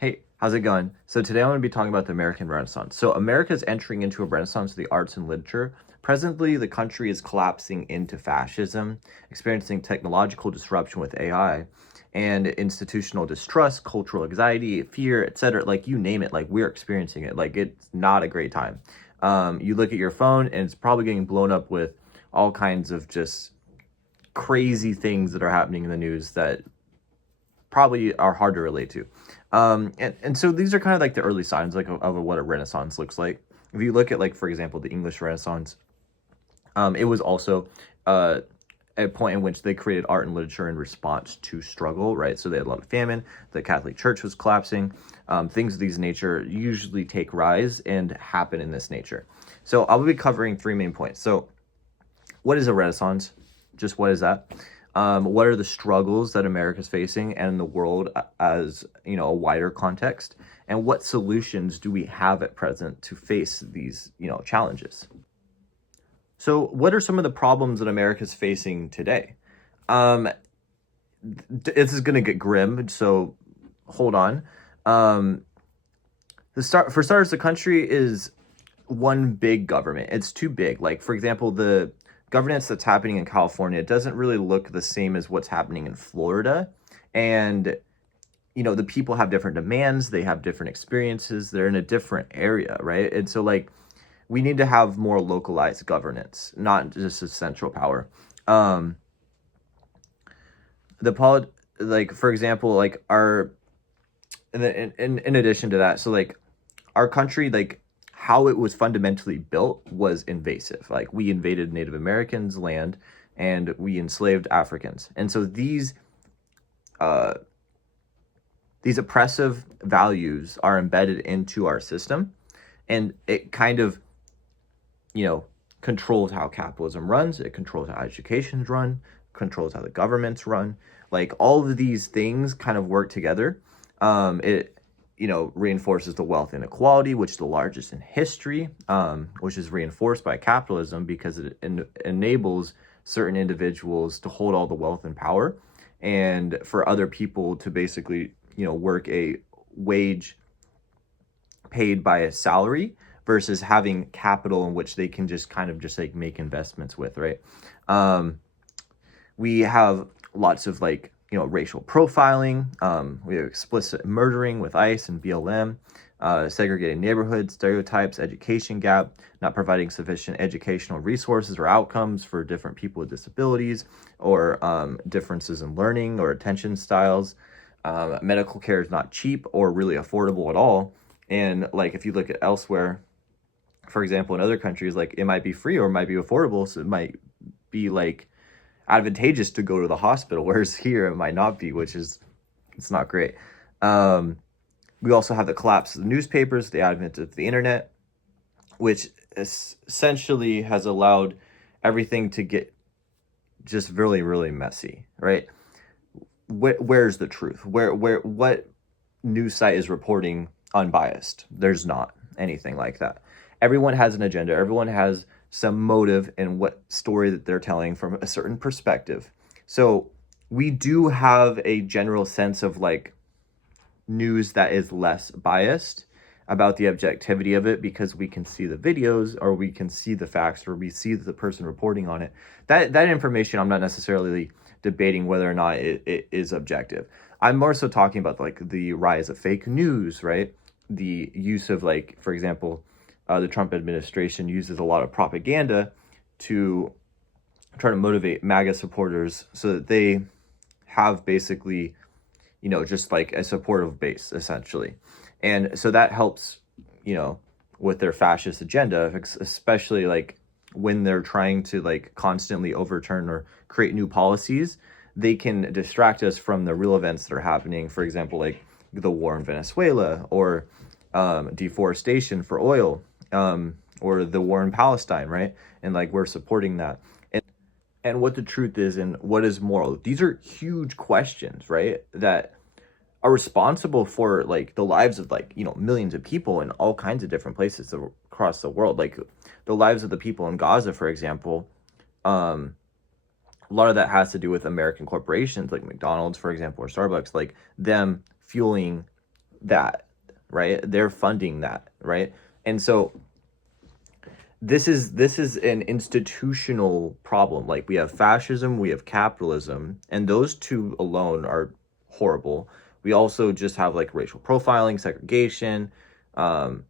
Hey, how's it going? So today I'm going to be talking about the American Renaissance. So America is entering into a renaissance of the arts and literature. Presently, the country is collapsing into fascism, experiencing technological disruption with AI, and institutional distrust, cultural anxiety, fear, etc. Like you name it, like we're experiencing it. Like it's not a great time. You look at your phone and it's probably getting blown up with all kinds of just crazy things that are happening in the news that probably are hard to relate to. And so these are kind of like the early signs like of what a renaissance looks like. If you look at like, for example, the English Renaissance, it was also a point in which they created art and literature in response to struggle, right? So they had a lot of famine, the Catholic Church was collapsing, things of these nature usually take rise and happen in this nature. So I will be covering three main points. So what is a renaissance? Just what is that? What are the struggles that America's facing and the world as a wider context? And what solutions do we have at present to face these challenges? So what are some of the problems that America's facing today? Um, this is going to get grim, so hold on. Um, for starters, the country is one big government. It's too big. Like, for example, the governance that's happening in California doesn't really look the same as what's happening in Florida. And, the people have different demands, they have different experiences, they're in a different area, right? And so, like, we need to have more localized governance, not just a central power. Um, like, for example, like, in addition to that, so, like, our country, like, how it was fundamentally built was invasive. Like we invaded Native Americans' land and we enslaved Africans. And so uh, these oppressive values are embedded into our system, and it kind of, controls how capitalism runs. It controls how education's run, controls how the governments run. Like all of these things kind of work together. It reinforces the wealth inequality, which is the largest in history, which is reinforced by capitalism because it enables certain individuals to hold all the wealth and power, and for other people to basically, work a wage paid by a salary versus having capital in which they can just kind of just like make investments with, right? Um, we have lots of like racial profiling. We have explicit murdering with ICE and BLM, segregated neighborhoods, stereotypes, education gap, not providing sufficient educational resources or outcomes for different people with disabilities, or differences in learning or attention styles. Medical care is not cheap or really affordable at all. And like if you look at elsewhere, for example, in other countries, like it might be free or it might be affordable, so it might be like advantageous to go to the hospital, whereas here it might not be, it's not great. Um, we also have the collapse of the newspapers, the advent of the internet, which essentially has allowed everything to get just really, really messy, right? Where's the truth? What news site is reporting unbiased? There's not anything like that. Everyone has an agenda. Everyone has some motive in what story that they're telling from a certain perspective. So we do have a general sense of like news that is less biased about the objectivity of it because we can see the videos or we can see the facts or we see the person reporting on it. That information, I'm not necessarily debating whether or not it is objective. I'm more so talking about like the rise of fake news, right? The use of like, for example, the Trump administration uses a lot of propaganda to try to motivate MAGA supporters so that they have basically, just like a supportive base essentially. And so that helps, with their fascist agenda, especially like when they're trying to like constantly overturn or create new policies, they can distract us from the real events that are happening. For example, like the war in Venezuela or deforestation for oil, or the war in Palestine, right? And like we're supporting that. And what the truth is and what is moral. These are huge questions, right? That are responsible for like the lives of like, millions of people in all kinds of different places across the world. Like the lives of the people in Gaza, for example, a lot of that has to do with American corporations like McDonald's, for example, or Starbucks, like them fueling that, right? They're funding that, right? And so this is an institutional problem. Like we have fascism, we have capitalism, and those two alone are horrible. We also just have like racial profiling, segregation, um,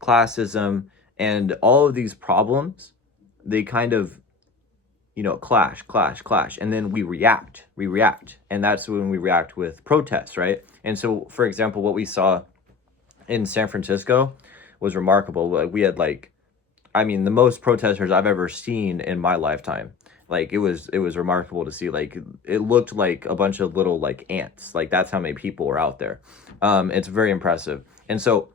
classism, and all of these problems. They kind of, clash, and then we react, and that's when we react with protests, right? And so, for example, what we saw in San Francisco was remarkable. Like we had the most protesters I've ever seen in my lifetime. Like it was remarkable to see. Like it looked like a bunch of little like ants. Like that's how many people were out there. It's very impressive. And so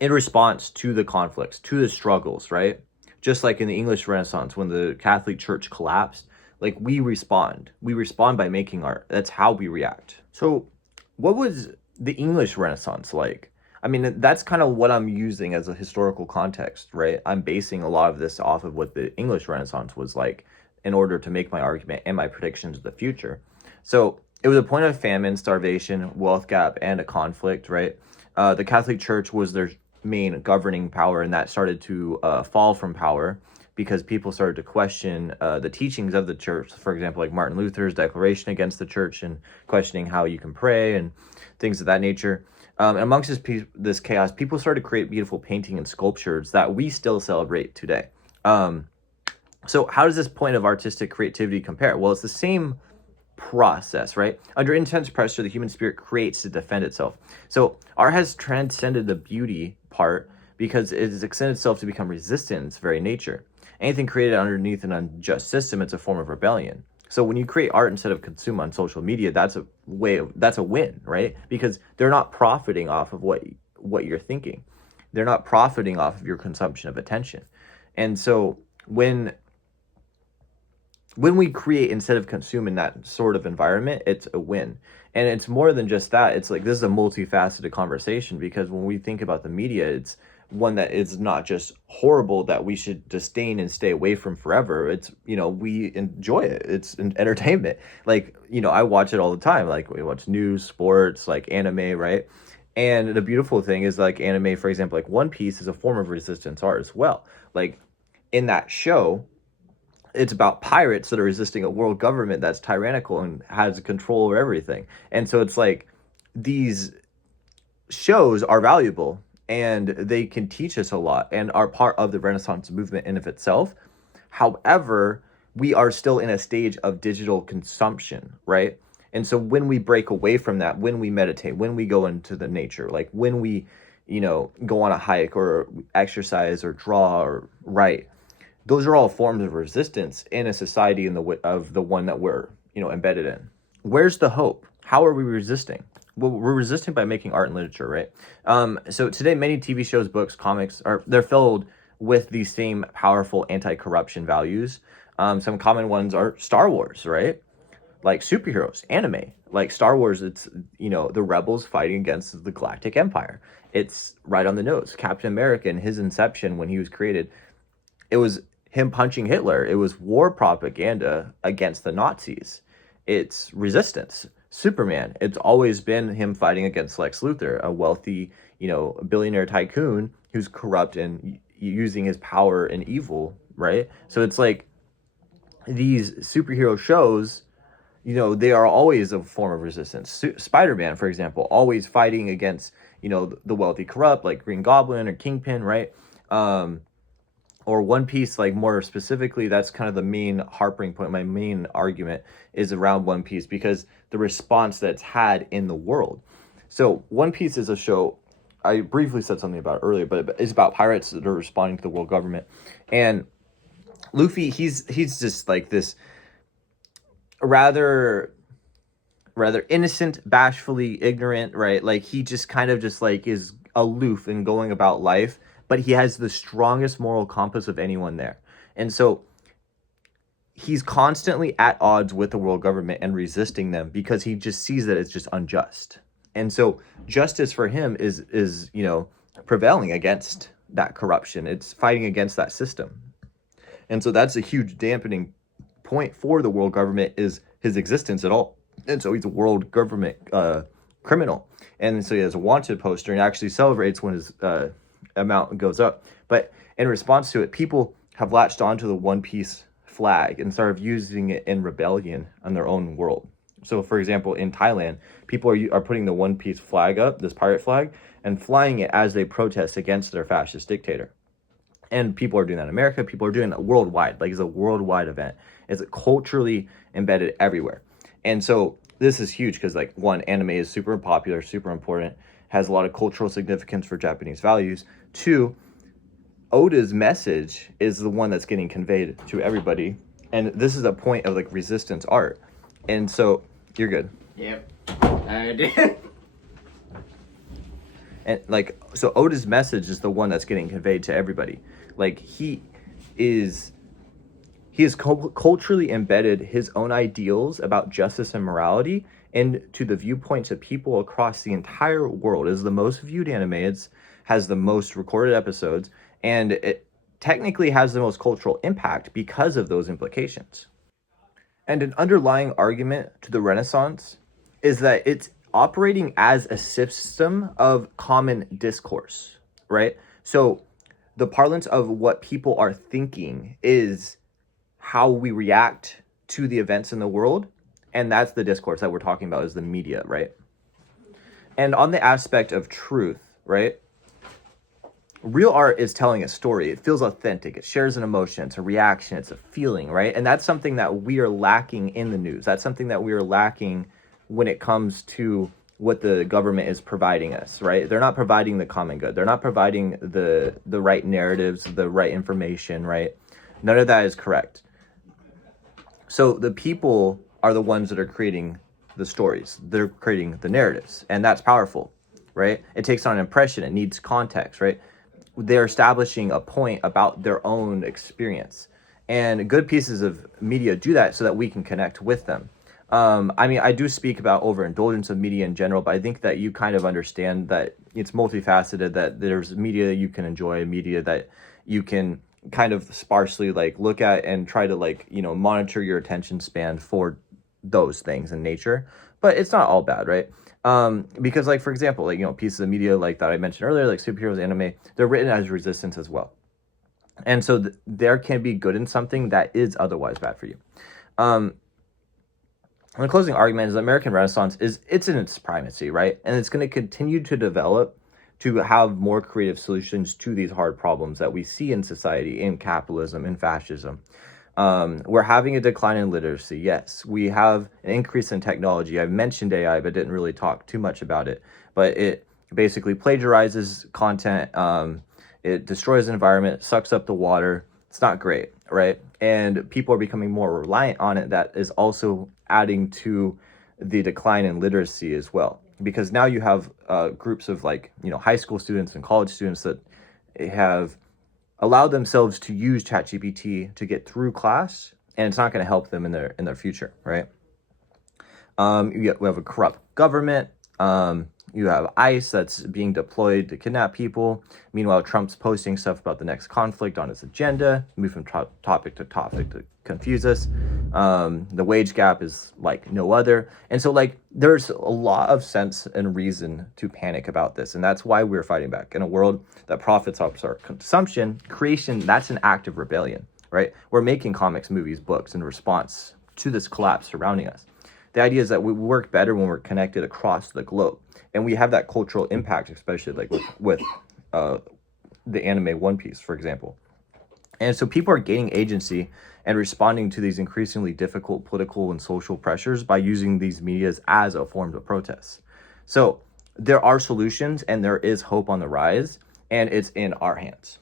in response to the conflicts, to the struggles, right? Just like in the English Renaissance when the Catholic Church collapsed, like we respond. We respond by making art. That's how we react. So what was the English Renaissance like? I mean, that's kind of what I'm using as a historical context, right? I'm basing a lot of this off of what the English Renaissance was like in order to make my argument and my predictions of the future. So it was a point of famine, starvation, wealth gap, and a conflict, right? The Catholic Church was their main governing power, and that started to fall from power because people started to question the teachings of the church. For example, like Martin Luther's declaration against the church and questioning how you can pray and things of that nature. And amongst this chaos, people started to create beautiful painting and sculptures that we still celebrate today. So how does this point of artistic creativity compare? Well, it's the same process, right? Under intense pressure, the human spirit creates to defend itself. So art has transcended the beauty part because it has extended itself to become resistant in its very nature. Anything created underneath an unjust system, it's a form of rebellion. So when you create art instead of consume on social media, that's a win, right? Because they're not profiting off of what you're thinking. They're not profiting off of your consumption of attention. And so when we create instead of consume in that sort of environment, it's a win. And it's more than just that. It's like this is a multifaceted conversation because when we think about the media, it's one that is not just horrible that we should disdain and stay away from forever. It's, we enjoy it. It's an entertainment. Like, I watch it all the time. Like we watch news, sports, like anime, right? And the beautiful thing is like anime, for example, like One Piece is a form of resistance art as well. Like in that show, it's about pirates that are resisting a world government that's tyrannical and has control over everything. And so it's like these shows are valuable and they can teach us a lot and are part of the Renaissance movement in of itself. However, we are still in a stage of digital consumption, right? And so when we break away from that, when we meditate, when we go into the nature, like when we, go on a hike or exercise or draw or write, those are all forms of resistance in a society of the one that we're, embedded in. Where's the hope? How are we resisting? Well, we're resisting by making art and literature, right? So today, many TV shows, books, comics they're filled with these same powerful anti-corruption values. Some common ones are Star Wars, right? Like superheroes, anime, like Star Wars. It's the rebels fighting against the Galactic Empire. It's right on the nose. Captain America and his inception when he was created, it was him punching Hitler. It was war propaganda against the Nazis. It's resistance. Superman, it's always been him fighting against Lex Luthor, a wealthy, billionaire tycoon who's corrupt and using his power in evil, right? So it's like these superhero shows, they are always a form of resistance. Spider-Man, for example, always fighting against, the wealthy corrupt, like Green Goblin or Kingpin, right? Or One Piece, like more specifically, that's kind of the main harping point. My main argument is around One Piece because the response that's had in the world. So One Piece is a show, I briefly said something about it earlier, but it's about pirates that are responding to the world government. And Luffy, he's just like this rather innocent, bashfully ignorant, right? Like he just kind of just like is aloof and going about life, but he has the strongest moral compass of anyone there. And so he's constantly at odds with the world government and resisting them because he just sees that it's just unjust. And so justice for him is prevailing against that corruption. It's fighting against that system. And so that's a huge dampening point for the world government is his existence at all. And so he's a world government criminal. And so he has a wanted poster and actually celebrates when his amount goes up. But in response to it, people have latched onto the One Piece flag and started using it in rebellion on their own world. So, for example, in Thailand, people are putting the One Piece flag up, this pirate flag, and flying it as they protest against their fascist dictator. And people are doing that in America. People are doing that worldwide. Like, it's a worldwide event. It's culturally embedded everywhere. And so this is huge because, like, one, anime is super popular, super important, has a lot of cultural significance for Japanese values. Two, Oda's message is the one that's getting conveyed to everybody. And this is a point of, like, resistance art. And so, you're good. Yep. I did. And, like, so Oda's message is the one that's getting conveyed to everybody. Like, he is culturally embedded his own ideals about justice and morality into the viewpoints of people across the entire world. It is the most viewed anime. It has the most recorded episodes, and it technically has the most cultural impact because of those implications. And an underlying argument to the Renaissance is that it's operating as a system of common discourse, right? So the parlance of what people are thinking is how we react to the events in the world. And that's the discourse that we're talking about, is the media, right? And on the aspect of truth, right? Real art is telling a story. It feels authentic. It shares an emotion. It's a reaction. It's a feeling, right? And that's something that we are lacking in the news. That's something that we are lacking when it comes to what the government is providing us, right? They're not providing the common good. They're not providing the right narratives, the right information, right? None of that is correct. So the people are the ones that are creating the stories. They're creating the narratives, and that's powerful, right? It takes on an impression. It needs context, right? They're establishing a point about their own experience. And good pieces of media do that so that we can connect with them. I mean, I do speak about overindulgence of media in general, but I think that you kind of understand that it's multifaceted, that there's media that you can enjoy, media that you can kind of sparsely, like, look at and try to, like, you know, monitor your attention span for those things in nature. But it's not all bad, right? Because, like, for example, like, you know, pieces of media like that I mentioned earlier, like superheroes, anime, they're written as resistance as well. And so there can be good in something that is otherwise bad for you. And the closing argument is the American Renaissance it's in its primacy, right? And it's going to continue to develop to have more creative solutions to these hard problems that we see in society, in capitalism, in fascism. We're having a decline in literacy. Yes, we have an increase in technology. I've mentioned AI, but didn't really talk too much about it. But it basically plagiarizes content. It destroys the environment, sucks up the water. It's not great, right? And people are becoming more reliant on it. That is also adding to the decline in literacy as well. Because now you have groups of, like, you know, high school students and college students that have allowed themselves to use ChatGPT to get through class, and it's not going to help them in their future, right? We have a corrupt government. You have ICE that's being deployed to kidnap people. Meanwhile, Trump's posting stuff about the next conflict on his agenda, move from topic to topic to confuse us. The wage gap is like no other. And so, like, there's a lot of sense and reason to panic about this. And that's why we're fighting back. In a world that profits off our consumption, creation, that's an act of rebellion, right? We're making comics, movies, books in response to this collapse surrounding us. The idea is that we work better when we're connected across the globe. And we have that cultural impact, especially like with the anime One Piece, for example. And so people are gaining agency and responding to these increasingly difficult political and social pressures by using these medias as a form of protest. So there are solutions and there is hope on the rise, and it's in our hands.